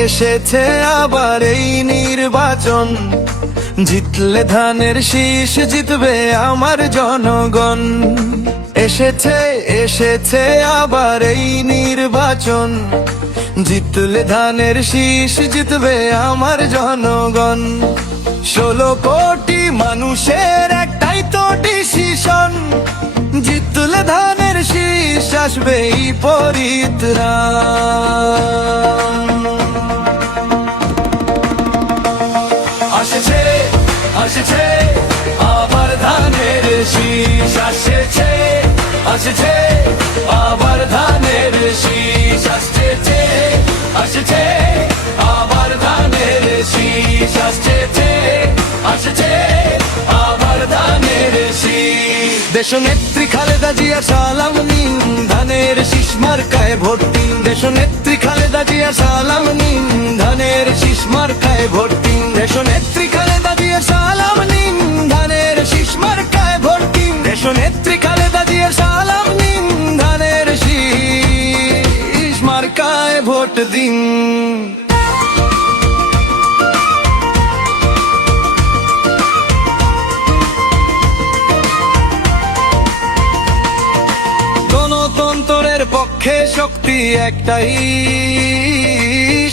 এসেছে আবার এই নির্বাচন, জিতলে ধানের শীষ, জিতবে আমার জনগণ। এসেছে আবার এই নির্বাচন, জিতলে ধানের শীষ, জিতবে আমার জনগণ। 16 কোটি মানুষের একটাই তো ডিসিশন, জিতলে ধানের শীষ, আসবে এই পরিত্রাণ। আসছে আবার ধানের শীষ, আসছে আবার ধানের শীষ, আসছে আবার ধানের শীষ, আসছে আবার ধানের শীষ। দেশনেত্রী খালেদা জিয়া সালাম নিন, ধানের শীষ মার্কায় ভোট দিন। দেশনেত্রী খালেদা জিয়া সালাম নিন, ধানের শীষ মার্কায় ভোট দিন। দেশনেত্রী খালেদা জিয়া সালাম নিন, ধানের শীষ মার্কায় ভোট দিন। দেশনেত্রী খালেদা জিয়া সালাম নিন, ধানের শীষ মার্কায় ভোট দিন। গণতন্ত্রের পক্ষে শক্তি একটাই,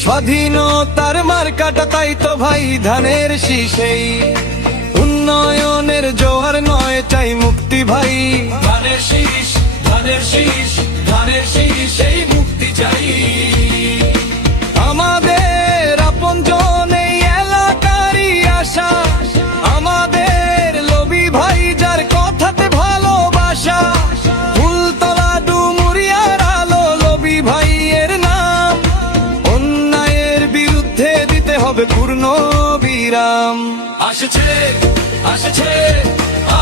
স্বাধীনতার মার্কাটা তাই তো ভাই ধানের শীষেই। উন্নয়নের জোয়ার নয়, চাই মুক্তি ভাই। ধানের শীষ, ধানের শীষ, ধানের শীষ, এই মুক্তি চাই। আমাদের আপনজন এই এলাকারই আশা, আমাদের লবি ভাই যার কথাতে ভালোবাসা। ফুলতলা ডুমুরিয়ার আলো, লবি ভাইয়ের নাম। অন্যায়ের বিরুদ্ধে দিতে হবে পূর্ণ বিরাম। আসছে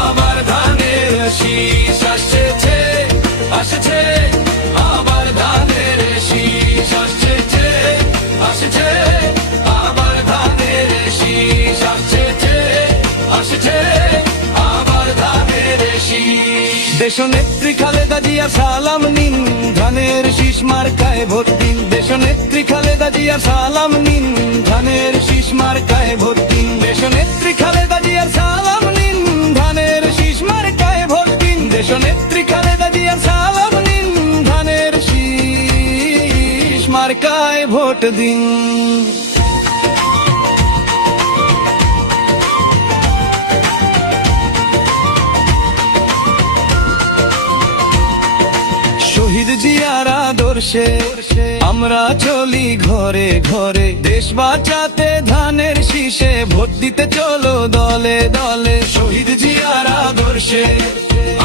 আবার ধানের শীষ, আসছে আবার ধানের শীষ, আসছে আবার ধানের শীষ, আসছে আবার ধানের শীষ। দেশনেত্রী খালেদা জিয়া সালাম নিন, ধানের শীষ মার্কায় ভোট দিন। দেশনেত্রী খালেদা জিয়া সালাম নিন, ধানের শীষ মার্কায় ভোট দিন। দেশনেত্রী খালেদা জিয়া সালাম নিন, ধানের শীষ মার্কায় ভোট দিন। দেশনেত্রী খালেদা জিয়া সালাম নিন, ধানের শীষ মার্কায় ভোট দিন। শহীদ জিয়ার আদর্শে আমরা চলি ঘরে ঘরে, দেশ বাঁচাতে ধানের শীষে ভোট দিতে চলো দলে দলে। শহীদ জিয়ার আদর্শে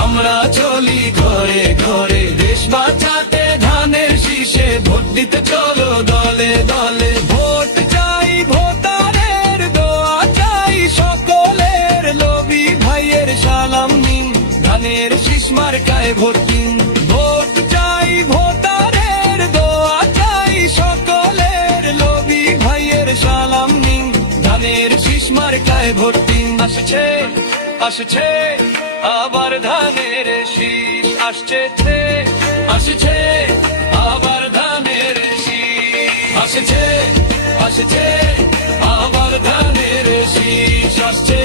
আমরা চলি ঘরে ঘরে, দেশ বাঁচাতে ধানের শীষে ভোট দিতে চলো দলে দলে। ভোট চাই ভোটারের, দোয়া চাই সকলের, লবি ভাইয়ের সালাম নিন, ধানের শীষ মার্কায় ভোট দিন। ভোট চাই ভোটারের, দোয়া চাই সকলের, লবি ভাইয়ের সালাম নিন, ধানের শীষ মার্কায় ভোট দিন। আসছে আবার ধানের শীষ, আসছে আবার ধানের শীষ, আসছে আবার ধানের শীষ, আসছে